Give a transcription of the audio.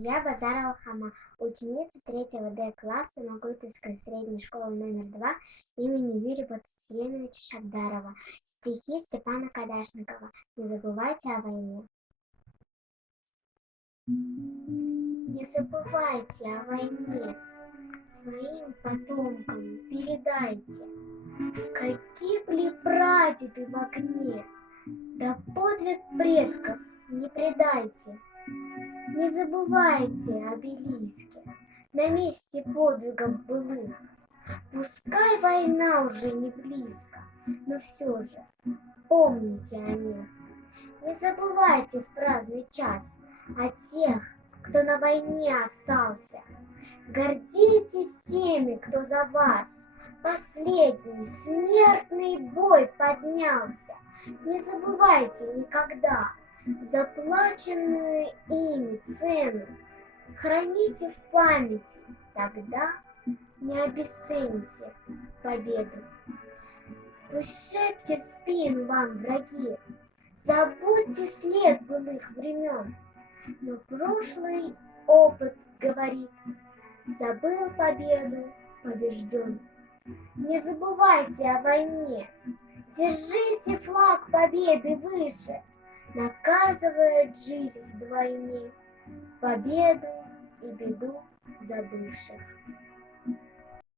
Я Базарова Хама, ученица 3 Д класса Магутовской средней школы номер 2 имени Юрия Батасьяновича Шагдарова. Стихи Степана Кадашникова. Не забывайте о войне. Не забывайте о войне, своим потомкам передайте, как гибли прадеды в огне, да подвиг предков не предайте. Не забывайте обелиски на месте подвигов былых. Пускай война уже не близко, но все же помните о них. Не забывайте в праздный час о тех, кто на войне остался. Гордитесь теми, кто за вас последний смертный бой поднялся. Не забывайте никогда заплаченную ими цену. Храните в памяти, тогда не обесцените победу. Пусть шепчет в спину вам враги, забудьте след былых времен, но прошлый опыт говорит, забыл победу, побежден. Не забывайте о войне, держите флаг победы выше, наказывает жизнь вдвойне победу и беду забывших.